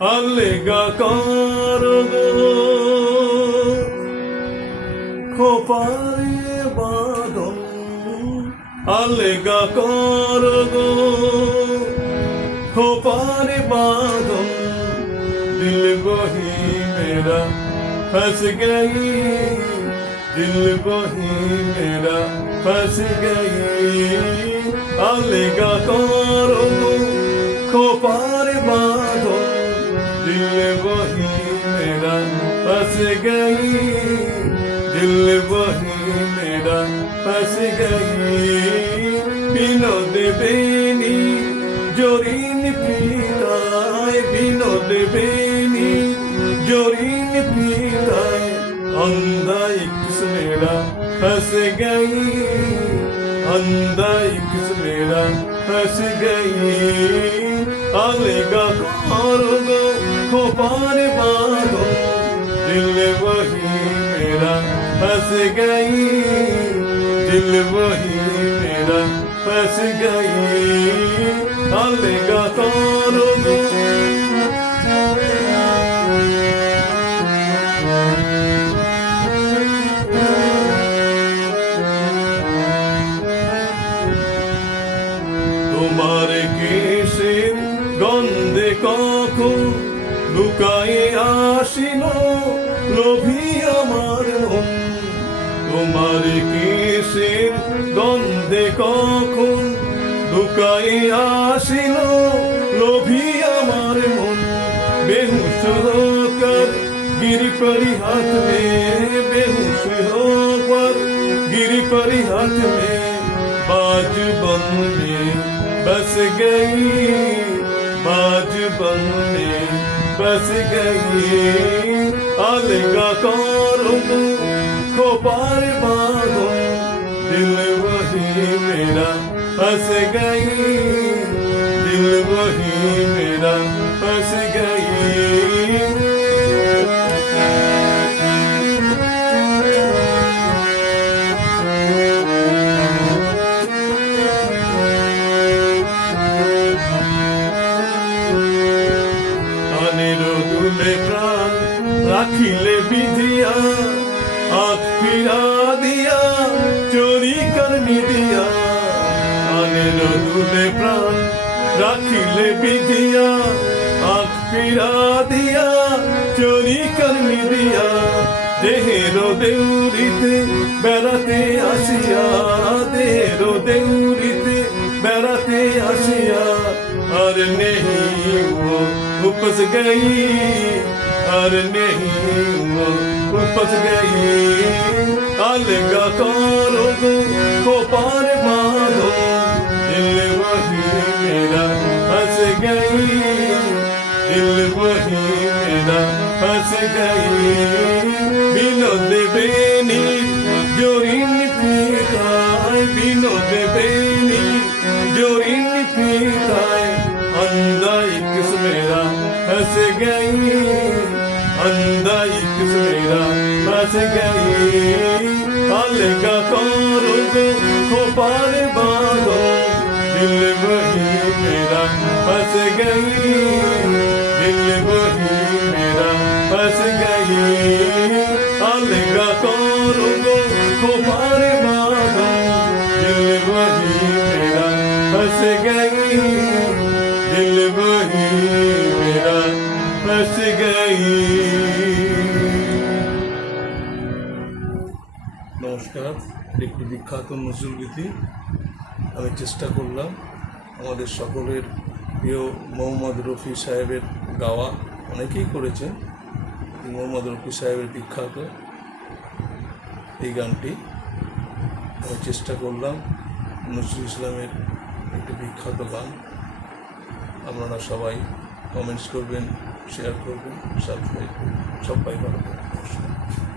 আলেগা করো খোপায় বাঁধন, আলেগা করো খোপারে বাঁধন, दिल वही मेरा फंस गई, दिल वही मेरा फंस गई। आलेगा करो खोपार बांधो, दिल वही मेरा फंस गई, दिल वही मेरा फंस गई। বিনোদ বেনি জরিন পিতায়, বিনোদ বেনি জরিন পিতায়, अंधा एक मेरा फंस गई, अंधा एक मेरा फंस गई। आलेगा करो खोपार बांधो, दिल वही मेरा फंस गई, दिल वही मेरा फंस गई। आलेगा करो তোমার কেশের গন্ধে কখন লুকায়ে আসিল লোভী আমার মন, তোমার কেশের গন্ধে কখন লুকায়ে আসিল লোভী আমার মন। বেহুশ হোকর गिरी परी हाथ में, बेहोश होकर गिरी परी हाथ में, बाज बन में बस गई, बाज बन में बस गई। आलेगा करो खोपार बांधो, दिल वही मेरा फंस गई, दिल वही मेरा फंस गई। প্রাণ রাখিলে বিধিয়া, আখ ফিরা দিয়া চোরি করনি দিয়া, কানের দুলে প্রাণ রাখিলে বিধিয়া, আখ ফিরা দিয়া চোরি করনি দিয়া। দেহের দেউরিতে বেড়াতে আসিয়া, দেহের দেউরিতে বেড়াতে আসিয়া, আর নেহি वो फंस गई, और नहीं वो फंस गई। आलेगा करो खोपार बांधो, दिल वही मेरा फंस गई, दिल वही मेरा फंस गई। বিনোদ বেনি জরিন পিতায়, বিনোদ বেনি জরিন পিতায়, अंधा एक मेरा फंस गई, अंधा एक मेरा फंस गई। आलेगा करो खोपार बांधो, दिल वही मेरा फंस गई, दिल वही मेरा फंस गई। आलेगा करो खोपार बांधो, दिल वही मेरा फंस गई, दिल वही मेरा फंस गई। নমস্কার, একটি বিখ্যাত নজরুলগীতি আমি চেষ্টা করলাম আমাদের সকলের প্রিয় মোহাম্মদ রফি সাহেবের গাওয়া, অনেকেই করেছেন, মোহাম্মদ রফি সাহেবের বিখ্যাত এই গানটি আমি চেষ্টা করলাম নজরুল ইসলামের একটি বিখ্যাত গান। আপনারা সবাই কমেন্টস করবেন, শেয়ার করবেন, সাবস্ক্রাইব করবেন। সবাই ভালো থাকবেন।